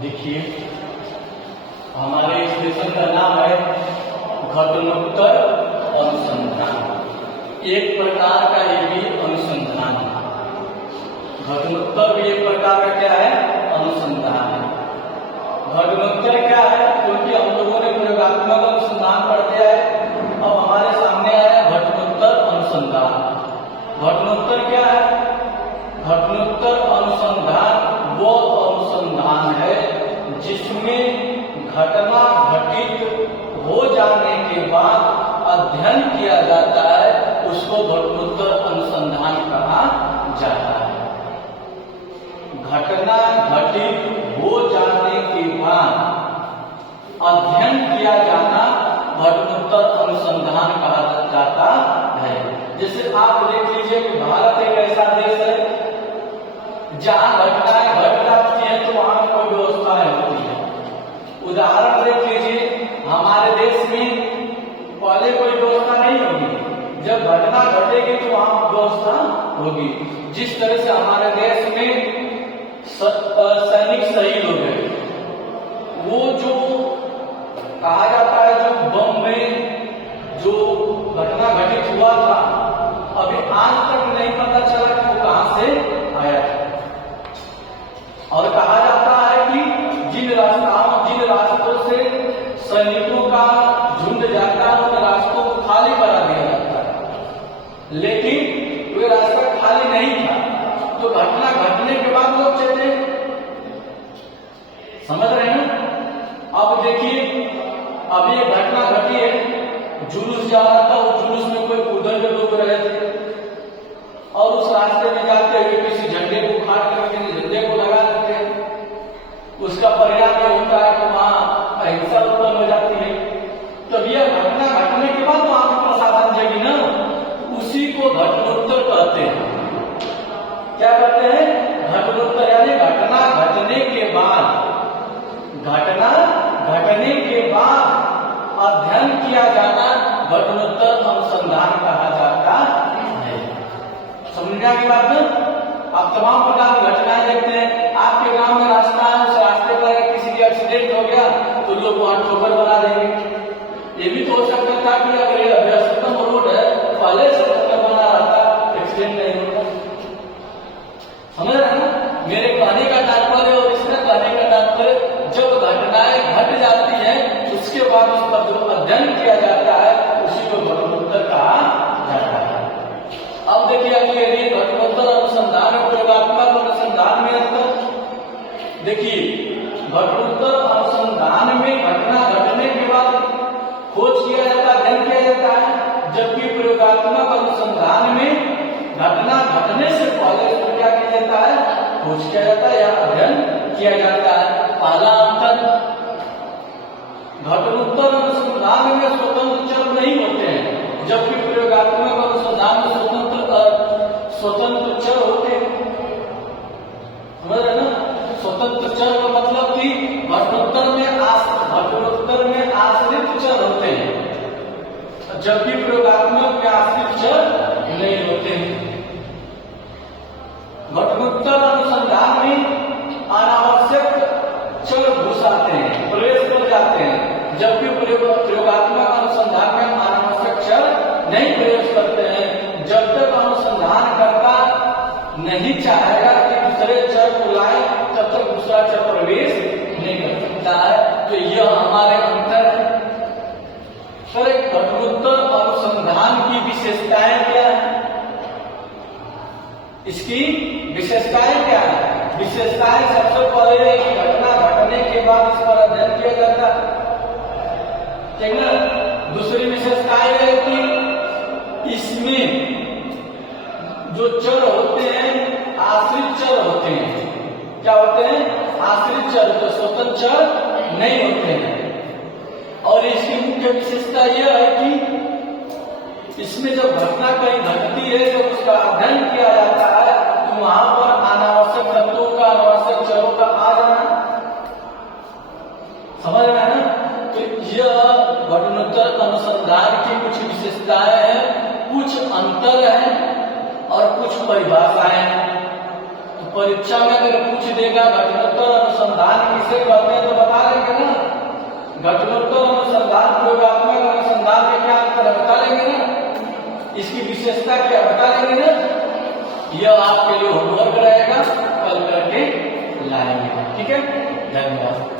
देखिए, हमारे इस सेशन का नाम है घटनोत्तर अनुसंधान। एक प्रकार का ये भी अनुसंधान है। घटनोत्तर भी एक प्रकार का क्या है? अनुसंधान है। घटनोत्तर क्या है? क्योंकि हम लोगों ने प्रयोगात्मक अनुसंधान पढ़ दिया है, अब हमारे सामने आया घटनोत्तर अनुसंधान। घटनोत्तर क्या है? घटनोत्तर अनुसंधान वो अनुसंधान है जिसमें घटना घटित हो जाने के बाद अध्ययन किया जाता है, उसको घटनोत्तर अनुसंधान कहा जाता है। घटना घटित हो जाने के बाद अध्ययन किया जाना घटनोत्तर अनुसंधान कहा जाता है। जैसे आप देख लीजिए कि भारत एक ऐसा देश है जहां घटनाएं घट जाती है तो वहां कोई व्यवस्थाएं होती है। उदाहरण देख लीजिए, हमारे देश में पहले कोई व्यवस्था नहीं होगी, जब घटना घटेगी तो वहां व्यवस्था होगी। जिस तरह से हमारे देश में सैनिक शहीद हो गए, वो जो कहा जाता है जो बम में जो घटना घटित हुआ था, अभी आज तक नहीं पता चला कि वो कहां से आया था। और कहा जाता है कि जिन रास्तों से सैनिकों का झुंड जाता है उन रास्तों को खाली करा दिया जाता है, लेकिन वे रास्ता खाली नहीं था, तो घटना घटने के बाद लोग चले। समझ रहे हैं ना? अब देखिए, अभी ये घटना घटी है, जुलूस जा रहा था, उस जुलूस में कोई उधर के लोग रहे थे और उस रास्ते में जाते हुए किसी झंडे को उखाड़ करके झंडे को लगा देते हैं। उसका परिणाम ये होता है कि वहां अहिंसा उत्पन्न हो जाती है। तब यह घटना घटने के बाद वहां पर प्रसाधन जगी ना, उसी को घटनोत्तर कहते हैं। क्या कहते हैं? घटनोत्तर, यानी घटना घटने के बाद अध्ययन किया जाना घटनोत्तर अनुसंधान कहा जाता है। समझने की बात ना? आप तमाम प्रकार की घटनाएं देखते हैं। आपके गांव में रास्ता है, उस रास्ते पर किसी की एक्सीडेंट हो गया तो लोग वहां ठोकर बना देंगे। ये भी तो हो सकता था कि अगर ये अभ्यासक्रम रोड है, पहले से ठोकर बना रहता, एक्सीडेंट नहीं होता। समझ रहे ना मेरे कहने का तात्पर्य? और इसका कहने का तात्पर्य, जब घटनाएं घट जाती है उसके बाद उस पर जो अध्ययन किया जाता है उसी को घटनोत्तर कहा जाता है। अब देखिए, अगली घटनोत्तर अनुसंधान और प्रयोगात्मक अनुसंधान में अंतर देखिए। घटनोत्तर अनुसंधान में घटना घटने के बाद खोज किया जाता है, अध्ययन किया जाता है, जबकि प्रयोगात्मक अनुसंधान में घटना घटने से पहले उसको क्या किया जाता है? खोज किया जाता है या अध्ययन किया जाता है। पहला अंतर, घटनोत्तर अनुसंधान में स्वतंत्र चर नहीं होते हैं, जबकि प्रयोगात्मक अनुसंधान में स्वतंत्र चर होते हैं। समझ रहे ना? स्वतंत्र चर का मतलब कि घटनोत्तर में आश्रित चर होते हैं, जबकि प्रयोगात्मक में आश्रित चर नहीं होते हैं। घटनोत्तर अनुसंधान में अनावश्यक चर घुस आते हैं, प्रवेश कर जाते हैं, जबकि प्रयोगात्मक अनुसंधान में अनावश्यक चर नहीं प्रवेश करते हैं। जब तक अनुसंधान करता नहीं चाहेगा कि दूसरे चर को लाए, तब तक दूसरा चर प्रवेश नहीं कर सकता है। तो यह हमारे अंतर है। सर, घटनोत्तर अनुसंधान की विशेषताएं क्या है? इसकी विशेषताएं क्या है? विशेषताएं सबसे पहले घटना घटने के बाद इस पर अध्ययन किया जाता है, ठीक ना? दूसरी विशेषताएं है कि इसमें जो चर होते हैं आश्रित चर होते हैं। क्या होते हैं? आश्रित चर, तो स्वतंत्र चर नहीं होते हैं। और इसकी मुख्य विशेषता यह है कि इसमें जब घटना कहीं घटती है, जब उसका अध्ययन किया जाता है, तो वहां पर अनावश्यक तत्वों का, अनावश्यक चरों का आ जाना। समझ रहे हैं ना? तो यह घटनोत्तर अनुसंधान की कुछ विशेषताएं हैं, कुछ अंतर है और कुछ परिभाषाएं। तो परीक्षा में अगर पूछ देगा घटनोत्तर अनुसंधान किसे इसकी विशेषता क्या बता देंगे ना, यह आपके लिए होमवर्क रहेगा, कल करके लाएंगे। ठीक है, धन्यवाद।